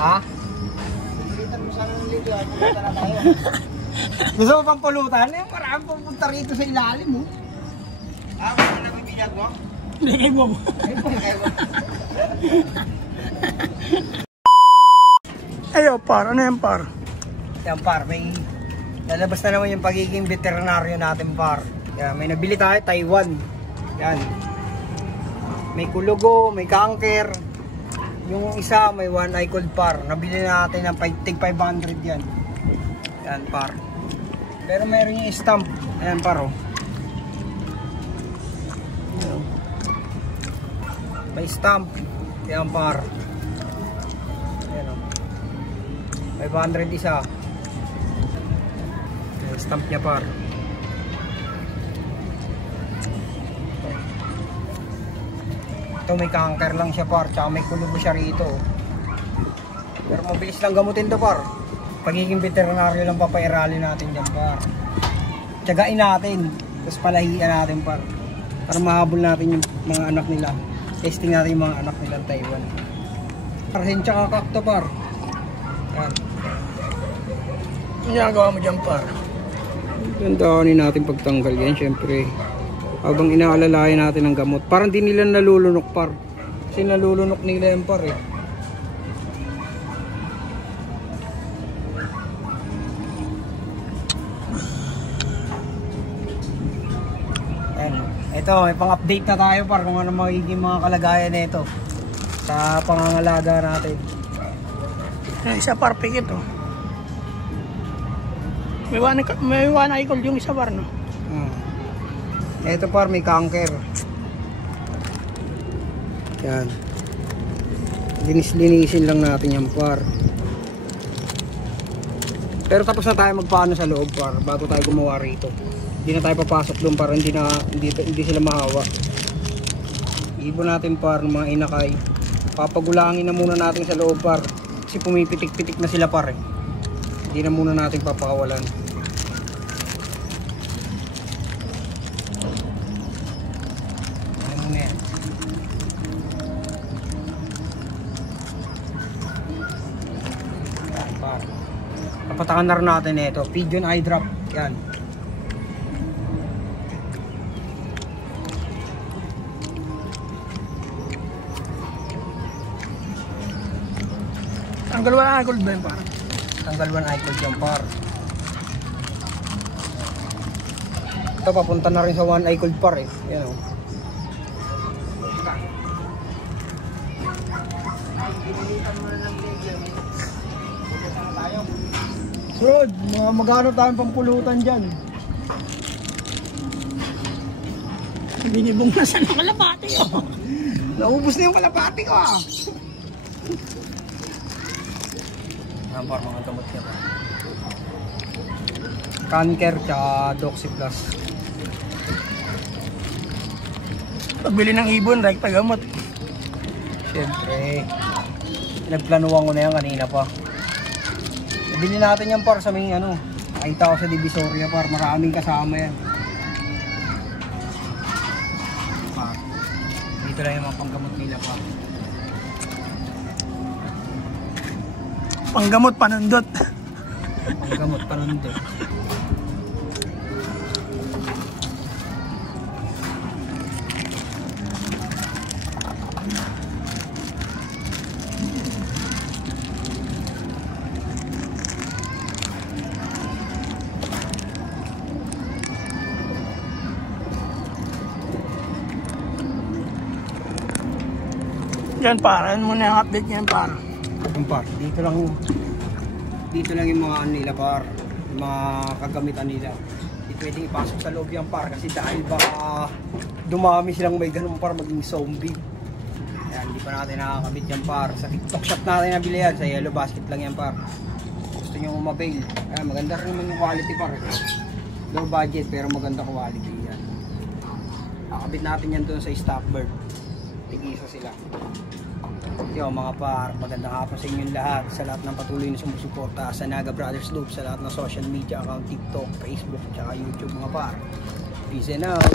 Ha? Pilitan mo sana ng lido. Pulutan na tayo. Gusto mo pang pulutan? Marami pupunta rito sa ilalim mo. Wala na yung binyag mo? Ligay mo. Ayo par, ano yan par? Yan par, may lalabas na naman yung pagiging veterinaryo natin par. Yan, may nabili tayo, Taiwan. Yan. May kulugo, may kanker. Yung isa may one eye cold par. Nabili natin ng 500 yan. Yan par. Pero meron yung stamp. Ayan par oh. May stamp. Yan par. Ayan oh. 500 isa. May stamp niya par. Ito may kanker lang siya par. Tsaka may kulubo siya rito. Pero mabilis lang gamutin to par. Pagiging veterinaryo lang papairali natin dyan par. Tiyagain natin. Tapos palahian natin par. Para mahabol natin yung mga anak nila. Testing natin yung mga anak nilang Taiwan. Parhen tsaka kakto par. Yan. Ano ginagawa mo dyan par? Gandaanin natin pagtanggal yan syempre. Habang inaalalayan natin ang gamot. Parang di nila nalulunok par. Kasi nalulunok nila yan par eh. Ito, may pang-update na tayo par kung ano magiging mga kalagayan na ito sa pangangalaga natin. Isa par pikit oh. May one eye cold yung isa par no? Ito par may kanker. Yan. Linis-linisin lang natin yan par. Pero tapos na tayo magpaano sa loob par bago tayo gumawa rito. Hindi na tayo papasok doon para hindi sila mahawa. Ibon natin par ng mga inakay. Papagulangin na muna natin sa loob par. Kasi pumipitik-pitik na sila par eh. Hindi na muna natin papakawalan. Ano na yan? Yan par. Kapatakan na rin natin ito. Pigeon eye drop. Yan. Tanggal one eye cold ba yun par? Tanggal one eye cold yan par. Ito papunta na rin sa one eye cold par eh. Yan o. Rod, magano tayong pampulutan dyan. Binibong na sa kalapati oh. Naubos na yung kalapati ko ah. Yan par mga gamot niya pa. Kanker tsaka Doxy Plus. Pagbili ng ibon, rekta gamot. Siyempre. Nagplanuhan ko na yan kanina pa. Bili natin yan par sa may ano. Nakita ko sa Divisoria par. Maraming kasama yan. Dito lang yung mga panggamot nila pa. Panggamot panundot. Panggamot panundot. Yan para, ano muna yung update niyan para. Yung par, dito lang yung mga ano nila par, yung mga kagamitan nila. Hindi pwedeng ipasok sa loob yung par kasi dahil baka dumami silang may ganun par maging zombie. Ayan, hindi pa natin nakakabit yan par. Sa TikTok shop natin nabili yan, sa Yellow Basket lang yan par. Gusto nyo umabail. Ayan, maganda rin naman yung quality par. Low budget pero maganda quality yan. Nakakabit natin yan doon sa Stockbird. Tig-isa sila. Yo mga par, magandang hapon sa inyong lahat, sa lahat ng patuloy na sumusuporta sa Naga Brothers Loop, sa lahat ng social media account, TikTok, Facebook, at YouTube mga par. Peace and out!